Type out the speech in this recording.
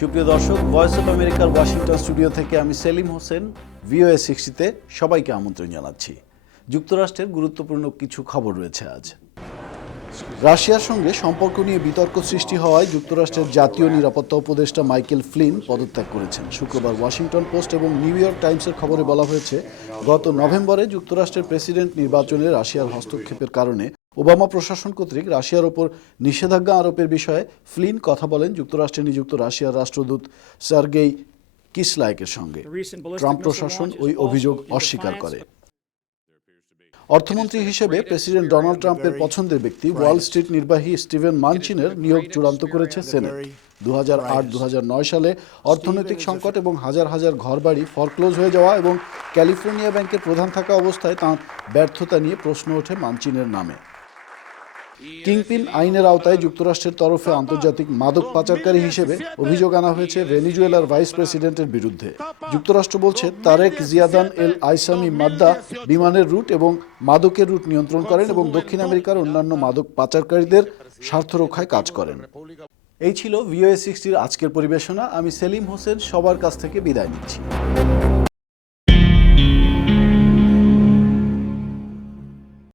সুপ্রিয় দর্শক, voice of আমেরিকার ওয়াশিংটন স্টুডিও থেকে আমি সেলিম হোসেন VOA 60-তে সবাইকে আমন্ত্রণ জানাচ্ছি। যুক্তরাষ্ট্রের গুরুত্বপূর্ণ কিছু খবর রয়েছে আজ। রাশিয়ার সঙ্গে সম্পর্ক নিয়ে বিতর্ক সৃষ্টি হওয়ায় যুক্তরাষ্ট্রের জাতীয় নিরাপত্তা উপদেষ্টা মাইকেল ফ্লিন পদত্যাগ করেছেন। শুক্রবার ওয়াশিংটন পোস্ট এবং নিউ ইয়র্ক টাইমসের খবরে বলা হয়েছে, গত নভেম্বরে যুক্তরাষ্ট্রের প্রেসিডেন্ট নির্বাচনে রাশিয়ার হস্তক্ষেপের কারণে ওবামা প্রশাসন কর্তৃক রাশিয়ার ওপর নিষেধাজ্ঞা আরোপের বিষয়ে ফ্লিন কথা বলেন যুক্তরাষ্ট্রে নিযুক্ত রাশিয়ার রাষ্ট্রদূত সার্গেই কিসলায়েকের সঙ্গে। ট্রাম্প প্রশাসন ওই অভিযোগ অস্বীকার করে। অর্থমন্ত্রী হিসেবে প্রেসিডেন্ট ডোনাল্ড ট্রাম্পের পছন্দের ব্যক্তি ওয়াল স্ট্রিট নির্বাহী স্টিভেন মানচিনের নিয়োগ চূড়ান্ত করেছে সেনেট। 2008-2009 সালে অর্থনৈতিক সংকট এবং হাজার হাজার ঘরবাড়ি ফরক্লোজ হয়ে যাওয়া এবং ক্যালিফোর্নিয়া ব্যাংকের প্রধান থাকা অবস্থায় তাঁর ব্যর্থতা নিয়ে প্রশ্ন ওঠে মানচিনের নামে। কিংপিন আইনের আওতায় যুক্তরাষ্ট্রের তরফে আন্তর্জাতিক মাদক পাচারকারী হিসেবে অভিযোগ আনা হয়েছে ভেনেজুয়েলার ভাইস প্রেসিডেন্টের বিরুদ্ধে। যুক্তরাষ্ট্র বলছে তারেক জিয়াদান এল আইসামি মাদ্দা বিমানের রুট এবং মাদকের রুট নিয়ন্ত্রণ করেন এবং দক্ষিণ আমেরিকার অন্যান্য মাদক পাচারকারীদের স্বার্থ রক্ষায় কাজ করেন। এই ছিল VOA 60-র আজকের পরিবেশনা। আমি সেলিম হোসেন সবার কাছ থেকে বিদায় নিচ্ছি।